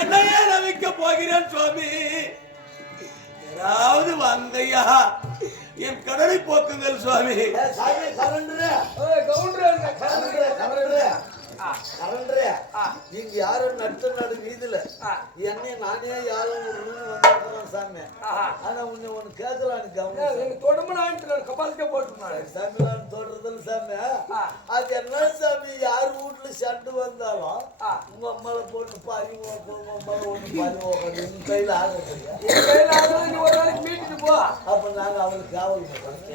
என்னையே நவிக்க போகிறேன் சுவாமி. யாராவது வந்தையா என் கடலை போக்குங்கள் சுவாமி. ஆ, நீங்க யாரும் நடுத்த நடு வீதியில என்னைய நானே யாரும் வந்திருக்கிறேன் சாமி. ஆனா உன்னை ஒண்ணு கேட்கலான்னு கவனம் ஆயிட்டு கபாலத்தை போட்டுருந்தாரு சாமி நான் தொடர்றதுல சாமி. அது என்ன சாமி? யார் வீட்டுல சண்டை வந்தாலும் ஆ. உங்க அம்மால போட்டு பறிவோ உங்க அம்மால ஒண்ணு பறிவோ உங்க கையில ஆகுது. என் கையில ஆகுது, நீ ஒரு நாளைக்கு மீட்டுட்டு போ. அப்ப நாங்க அவளுக்கு காவல்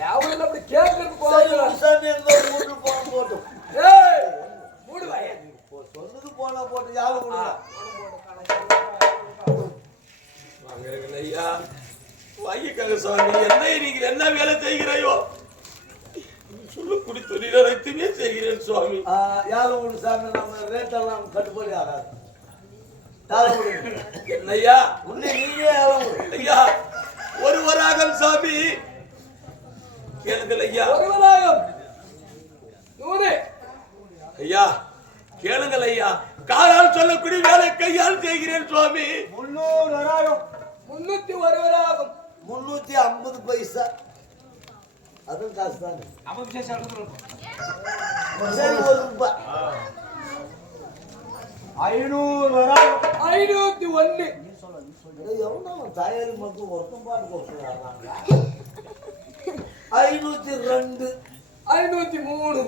எவ்வளவு அப்படி கேட்கறதுக்கு சாமி எங்க ரேட்டெல்லாம் கட்டுப்படி ஆகாது. என்னய்யா உன்னை நீங்க யாரும் விடு ஐயா ஒருவராகம் சாமி. கேளுங்கள் ஐயா. ஒருவராகம். ஐயா கேளுங்கள் ஐயா. காலால் சொல்லக்கூடிய வேலை கையால் செய்கிறேன் சுவாமி. முன்னூறு வராகும். முன்னூத்தி ஒருவராகும் முன்னூத்தி ஐம்பது பைசா. அதுவும் காசு தானே ஒரு ரூபாய். ஐநூறு வராகும் ஐநூத்தி ஒண்ணு தயாரி மட்டும் ஒருத்தம் பாட்டு ஐநூத்தி ரெண்டு. ஐநூத்தி மூணு.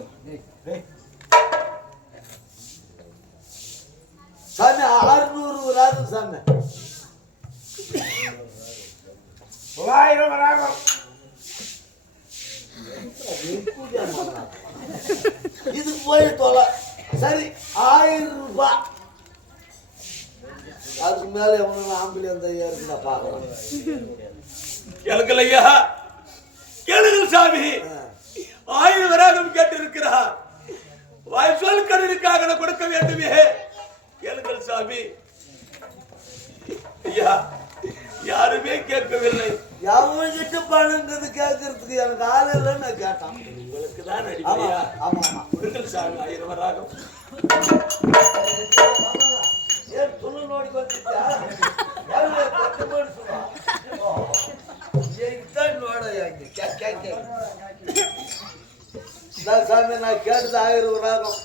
சாமி அறுநூறு வராது சாமி. தொள்ளாயிரம் வராகம் இது போய் தொலை. சரி ஆயிரம் ரூபாய். அதுக்கு மேல எவனும் ஆம்பளை அந்த இருக்குதா பாக்கலாம் கேளுங்கள் ஐயா கேளுங்கள் சாமி. ஆயிரம் வராகம் கேட்டிருக்கிறார். வாய் சொல் கடனுக்காக கொடுக்க வேண்டுமே. கேளுங்கள் சாமி. ஐயா யாருமே கேட்கவில்லை. எவன்கிட்ட பணங்கிறது கேட்கறதுக்கு எனக்கு ஆள் இல்லைன்னு நான் கேட்டான். உங்களுக்கு தான் ஆமா ஆமா ஆமா. கொடுங்கள் சாமி ஆயிரம் வராகம் இங்க கே கே கே. நான் சாமி நான் கேட்டது ஆயிரம் ராகம்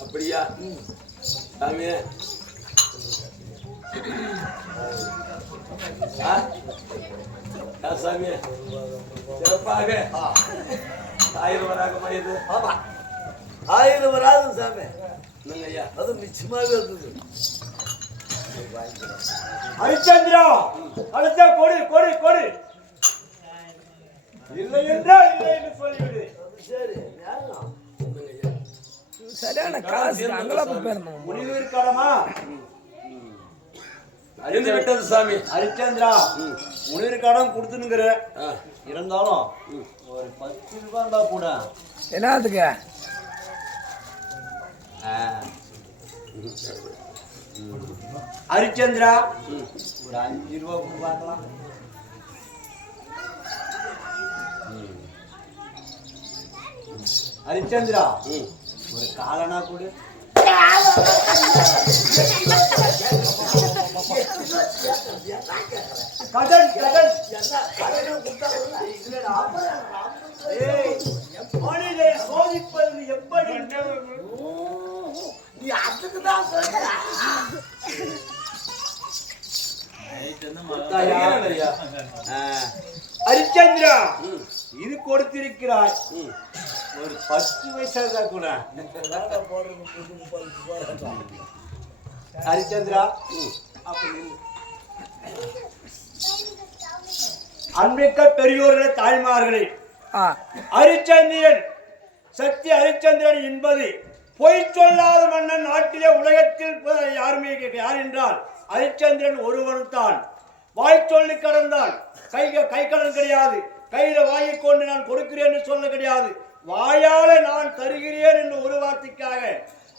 அப்படியா? சாமி. சாமி. சிறப்பாக. ஆயிரம் வராகமா இது. ஆமா. ஆயிரம் வராது சாமி. ஐயா அது நிச்சயமாவே இருக்குது ஹரிச்சந்திரா அடுத்த கொடு கொடு கொடு. இல்லை என்றால் இல்லை என்று சொல்லிவிடு. சரி சரியான காசு முடிவு இருக்கடமா அறிந்து விட்டது சாமி. ஹரிச்சந்திரா முடிவு கடன் கொடுத்துனுங்கிற இருந்தாலும் ஒரு பத்து ரூபாய் இருந்தா கூட. என்னத்துக்கு? ஹரிச்சந்திரா ஒரு அஞ்சு ரூபா கொடு பார்க்கலாம் ஹரிச்சந்திரா ஒரு காலனா கொடு. கடன் கடன். ஏய், மனிதை சோதிப்பது எப்படி நீ அதுக்கு தான் சொல்ற அறிகிறேன் ஐயா ஆ, ஹரிச்சந்திரா இது கொடுத்திருக்கிறாய். ஒரு பத்து பைசா தான் கூட. ஹரிச்சந்திரா. அன்பிக்க பெரியோர்களே தாய்மார்களே. ஹரிச்சந்திரன் சக்தி ஹரிச்சந்திரன் என்பது பொய் சொல்லாத மன்னன் நாட்டிலே உலகத்தில் யாருமே கே- யார் என்றால் ஹரிச்சந்திரன் ஒருவன் தான். வாய் சொல்லி கடந்தான் கை கை கடன் கிடையாது. கையில வாங்கிக் கொண்டு நான் கொடுக்கிறேன் என்று சொல்ல கிடையாது. வாயால நான் தருகிறேன் என்று ஒரு வார்த்தைக்காக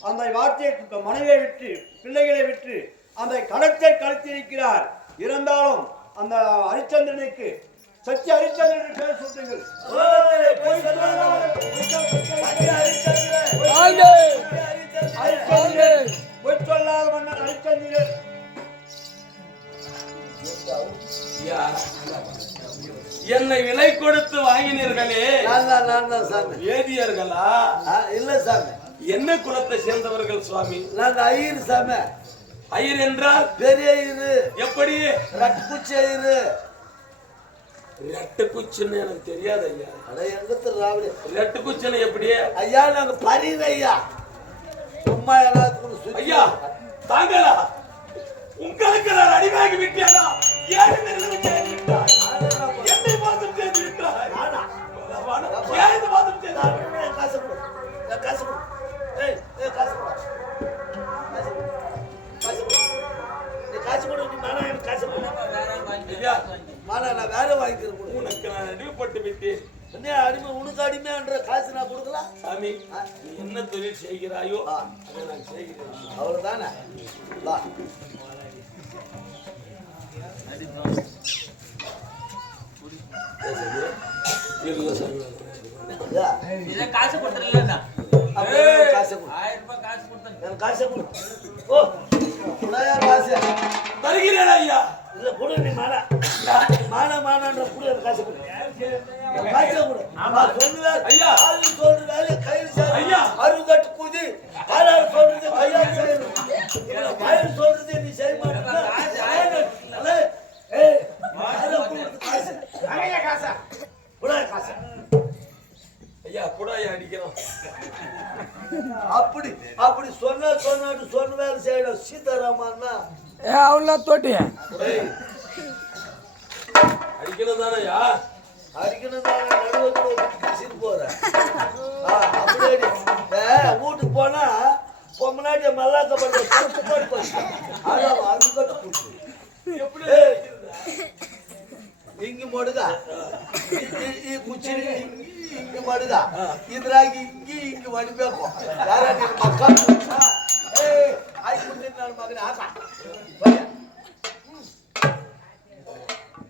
அந்த வார்த்தையை மனைவியை விட்டு பிள்ளைகளை விட்டு அந்த கடத்தை கழித்திருக்கிறார். இருந்தாலும் அந்த ஹரிச்சந்திரனுக்கு சத்திய ஹரிச்சந்திரன் பேர் உலகத்திலே பொய் சொல்லாத மன்னன் ஹரிச்சந்திரன் என்னை விலை கொடுத்து வாங்கினீர்களே. நான் நான் வேதியர்களா இல்ல சாமி. என்ன குலத்தை சேர்ந்தவர்கள் சுவாமி? நாங்க ஐயர் சாமி. ஐயர் என்றால்? பெரிய ஐயரு. எப்படி? ரட்புச்சி ஐயரு. ரெட்டு குச்சின்னு எனக்கு தெரியாது ஐயா. அட எங்கத்து ராவடி? ரெட்டு குச்சின்னு எப்படி? ஐயா நாங்க பரீர் ஐயா. சும்மா எல்லாத்துக்கும் ஐயா தாங்களா? உங்களுக்கு நான் அடிவாகி விட்டேனா? என்னை மோசம் செய்து காசு கொடு காசு கொடு ஏய் ஏய், காசு கொடு காசு கொடு. காசு கொடு நீ காசு கொடு நீ மானா எனக்கு காசு கொடு மானா நான் வேற வாங்கிக்கிறேன் உனக்கு நான் அடிமைப்பட்டு விட்டேன் என்ன அடிமை உனக்கு அடிமைன்ற காசு நான் கொடுக்கலாம் சாமி என்ன தொழில் செய்கிறாயோ. அதை நான் செய்கிறேன். அவ்வளவுதானே? காசு எனக்கு காசை கொடுத்தேன் காசை கொடு. ஓ காசு? தருகிறேன் ஐயா. இல்ல கொடு நீ மானா மானா மானான்ற கொடு காசு கொடு. காசை கொடு. நான் சொல்லுவேன் ஐயா. ஆளு சொல்ற வேலையை கையில் சேரும். ஐயா. அருகட்டு குதி காலால் சொல்றது கையால் செய்யணும் இவ்வளவு வாயில் சொல்றது நீ செய்ய மாட்டேன்னா அலே, ஏய், யாரோ கொடுத்து காசு குடா காசு ஐயா குடாயை அடிக்கிறோம் அப்படி அப்படி சொன்னா சொன்னாட்டு சொன்ன வேலை செய்யணும் சீதாராமன்னா. ஏ அவள தோட்டி. அடிக்கணும் தானே ஐயா அடிக்கணும் தான் நடுவில் பேசிட்டு போறேன் வீட்டுக்கு போனா பொம்மநாட்டிய மல்லாக்க பண்ண சொத்து போட்டு போச்சு ಹಿಂಗೆ ಮಾಡಿದ ಇದ್ರಾಗ ಹಿಂಗೆ ಹಿಂಗೆ ಮಾಡಬೇಕು ಯಾರ ಮಕ್ಕ ಆಯ್ತು ನನ್ನ ಮಗನ ಹಾಕ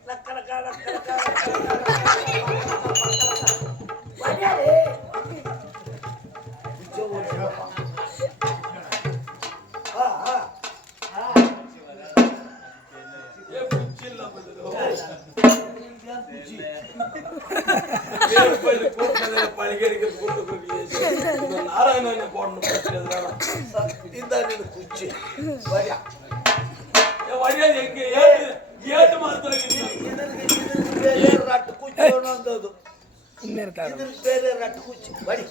ಲಕ್ಕ ಲಕ್ಕ ಲಕ್ಕ ಲಕ್ಕ ಕೊಟ್ಟು ಬಿಡ್ಲಿ ನಾರಾಯಣನ ಕೊಡ್ನು ಇದ್ದಾನೆ ಕುಚ್ಚಿ ವರ್ಯ ವರ್ಯ ಹೆಂಗೆ ಏನು ಮಾತಾಡಿ ರಟ್ಟು ಕುಚ್ಚಿ ಅನ್ನೋದು ಬೇರೆ ರಟ್ಟು ಕುಚ್ಚಿ ಬಡಿ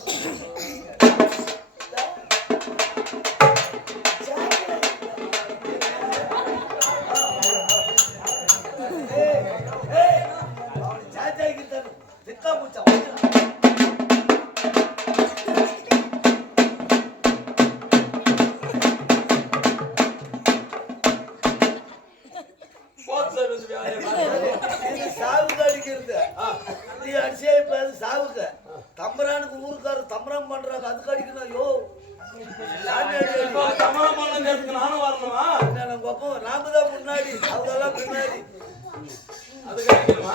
இது சாவுக்கு அடிக்கிறது நீ அடிச்சே இப்ப அது சாவுக்கு. தம்பரானுக்கு ஊருக்காரர் தம்பரம் பண்றாங்க அதுக்கு அடிக்கணும். ஐயோ. அடி. தமிழமான நேரத்துக்கு நானும் வரணுமா? நாம தான் முன்னாடி. அவங்கெல்லாம் பின்னாடி. அதுக்கு அடிக்கணுமா?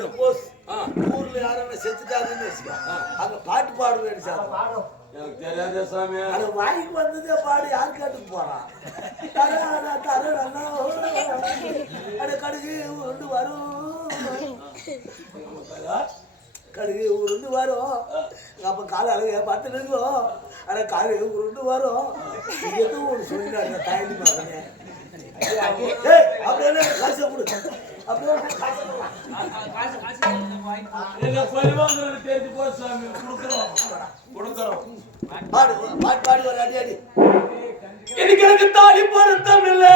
சப்போஸ் ஊர்ல யாரும் செத்துட்டாங்கன்னு வச்சுக்க. அங்க பாட்டு பாடுவேன் சார். எனக்கு தெரியாதே சாமி. அது வாய்க்கு வந்ததே பாடு யார் கேட்டு போறான். அட கடுகு உருண்டு வரும். கடுகு உருண்டு வரும். அப்ப கால அழக பார்த்து நிற்கும் அட காலு உருண்டு வரும். எதுவும் ஒன்று சொல்லினாங்க தாயடி மகனே ஏய், அப்படியே காசை கொடு. அப்படியே தெரிஞ்சு போச்சு சாமி கொடுக்குறோம் கொடுக்குறோம் பாடு பாட்டு பாடி ஒரு அடி அடி எனக்கு எனக்கு தாடி பொருத்தம் இல்லை